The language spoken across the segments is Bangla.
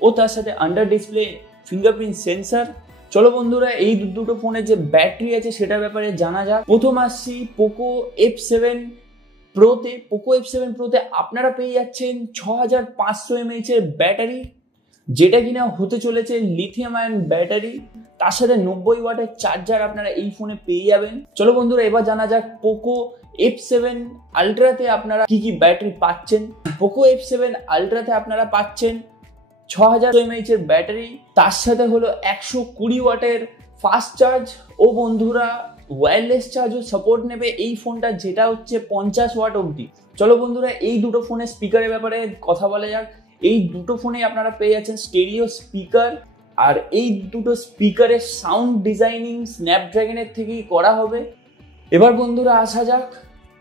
ও তার সাথে আন্ডার ডিসপ্লে ফিঙ্গারপ্রিন্ট সেন্সার। চলো বন্ধুরা এই দুটো ফোনের যে ব্যাটারি আছে সেটার ব্যাপারে জানা যাক। প্রথম আসছি পোকো F7 প্রোতে। পোকো F7 প্রোতে আপনারা পেয়ে যাচ্ছেন 6500 mAh এর ব্যাটারি, যেটা কিনা হতে চলেছে লিথিয়াম আয়ন ব্যাটারি। তার সাথে 90 ওয়াটের চার্জার আপনারা এই ফোনে পেয়ে যাবেন। চলো বন্ধুরা এবার জানা যাক পোকো F7 আলট্রাতে আপনারা কি কি ব্যাটারি পাচ্ছেন। পোকো F7 আলট্রাতে আপনারা পাচ্ছেন 6000 mAh এর ব্যাটারি, তার সাথে হলো 120 ওয়াটের ফাস্ট চার্জ ও বন্ধুরা ওয়্যারলেস চার্জও সাপোর্ট নেবে এই ফোনটা, যেটা হচ্ছে 50 ওয়াট অবধি। চলো বন্ধুরা এই দুটো ফোনের স্পিকারের ব্যাপারে কথা বলা যাক। এই দুটো ফোনে আপনারা পেয়ে যাচ্ছেন স্টেরিও স্পিকার, আর এই দুটো স্পিকারের সাউন্ড ডিজাইনিং স্ন্যাপড্রাগনের থেকেই করা হবে। এবার বন্ধুরা আসা যাক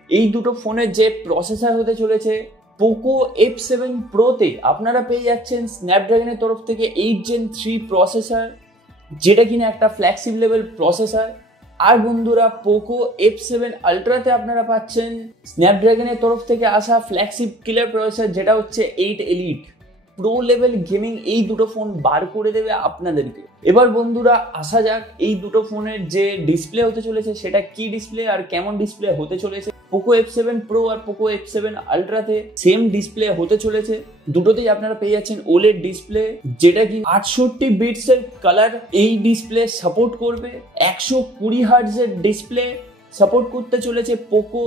এই দুটো ফোনের যে প্রসেসর হতে চলেছে। পোকো F7 প্রোতে আপনারা পেয়ে যাচ্ছেন স্ন্যাপড্রাগনের তরফ থেকে 8 Gen 3 প্রসেসর, যেটা কিনা একটা ফ্ল্যাগশিপ লেভেল প্রসেসর। আর বন্ধুরা পোকো F7 আলট্রাতে আপনারা পাচ্ছেন স্ন্যাপড্রাগনের তরফ থেকে আসা ফ্ল্যাগশিপ কিলার প্রসেসর, যেটা হচ্ছে 8 Elite। প্রো লেভেল গেমিং এই দুটো ফোন বার করে দেবে আপনাদেরকে। এবার বন্ধুরা আসা যাক এই দুটো ফোনের যে ডিসপ্লে হতে চলেছে সেটা কি ডিসপ্লে আর কেমন ডিসপ্লে হতে চলেছে। পোকো F7 প্রো আর পোকো F7 আলট্রাতে সেম ডিসপ্লে হতে চলেছে। দুটোতেই আপনারা পেয়ে যাচ্ছেন OLED ডিসপ্লে, যেটা কি 68 বিটস এর কালার এই ডিসপ্লে সাপোর্ট করবে। 120 হার্টজ এর ডিসপ্লে সাপোর্ট করতে চলেছে পোকো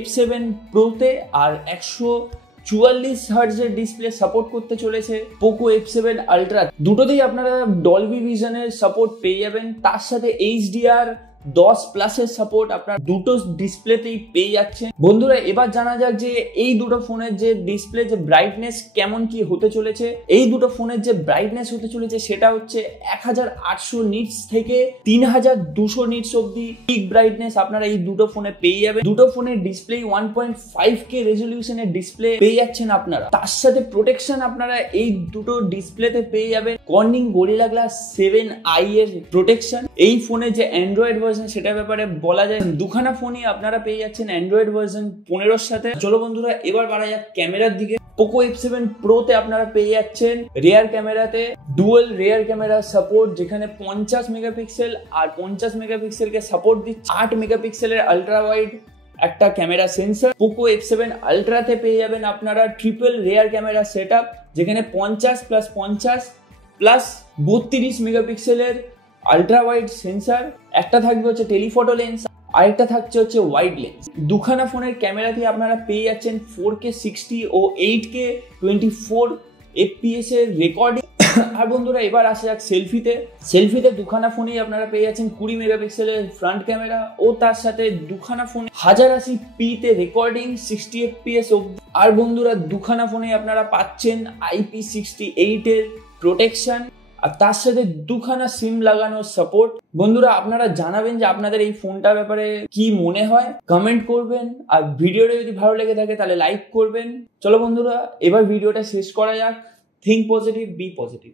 F7 প্রোতে, আর 144 হার্টজের ডিসপ্লে সাপোর্ট করতে চলেছে পোকো F7 আলট্রা। দুটোতেই আপনারা ডলবি ভিশনের সাপোর্ট পেয়ে যাবেন, তার সাথে HDR10+ এর সাপোর্ট আপনারা দুটো ডিসপ্লেতেই পেয়ে যাচ্ছেন। বন্ধুরা এবার জানা যাক যে এই দুটো ফোনের যে ডিসপ্লে যে ব্রাইটনেস কেমন কি হতে চলেছে। এই দুটো ফোনের যে ব্রাইটনেস হতে চলেছে সেটা হচ্ছে 1800 নিটস থেকে 3200 নিটস অব্দি পিক ব্রাইটনেস আপনারা এই দুটো ফোনে পেয়ে যাবেন। দুটো ফোনের ডিসপ্লে 1.5K রেজলিউশনের ডিসপ্লে পেয়ে যাচ্ছেন আপনারা। তার সাথে প্রোটেকশন আপনারা এই দুটো ডিসপ্লেতে পেয়ে যাবেন কর্নিং গরিলা গ্লাস 7i এর প্রোটেকশন। এই ফোনে যে অ্যান্ড্রয়েড ভার্সন সেটার ব্যাপারে বলা যায় দুখানা ফোনই আপনারা পেয়ে যাচ্ছেন অ্যান্ড্রয়েড ভার্সন 15 সাথে। চলো বন্ধুরা এবার বাড়া যাক ক্যামেরার দিকে। পোকো F7 প্রোতে আপনারা পেয়ে যাচ্ছেন রিয়ার ক্যামেরাতে ডুয়াল রিয়ার ক্যামেরা সাপোর্ট, যেখানে 50 মেগাপিক্সেল আর 50 মেগাপিক্সেলকে সাপোর্ট দিচ্ছে। 8 মেগাপিক্সেলের আলট্রা ওয়াইড একটা ক্যামেরা সেন্সর। পোকো F7 আলট্রাতে পেয়ে যাবেন আপনারা ট্রিপল রিয়ার ক্যামেরা সেটআপ, যেখানে 50+50 প্লাস 32 মেগাপিক্সেলের আলট্রা ওয়াইড সেন্সার। একটা থাকবে হচ্ছে টেলিফটো লেন্স, আরেকটা থাকছে হচ্ছে ওয়াইড লেন্স। দুখানা ফোনের ক্যামেরাতে আপনারা পেয়ে যাচ্ছেন 4K 60 ও 8K 24 FPS এর রেকর্ডিং। আর বন্ধুরা এবার আসা যাক সেলফিতে দুখানা ফোনেই আপনারা পেয়ে যাচ্ছেন 20 মেগাপিক্সেলের ফ্রন্ট ক্যামেরা ও তার সাথে দুখানা ফোনে 1080p তে রেকর্ডিং 60 FPS অবধি। আর বন্ধুরা দুখানা ফোনেই আপনারা পাচ্ছেন IP68 এর প্রোটেকশন, আর তার সাথে দুখানা সিম লাগানোর সাপোর্ট। বন্ধুরা আপনারা জানাবেন যে আপনাদের এই ফোনটার ব্যাপারে কি মনে হয়, কমেন্ট করবেন। আর ভিডিওটা যদি ভালো লেগে থাকে তাহলে লাইক করবেন। চলো বন্ধুরা এবার ভিডিওটা শেষ করা যাক। Think positive, be positive.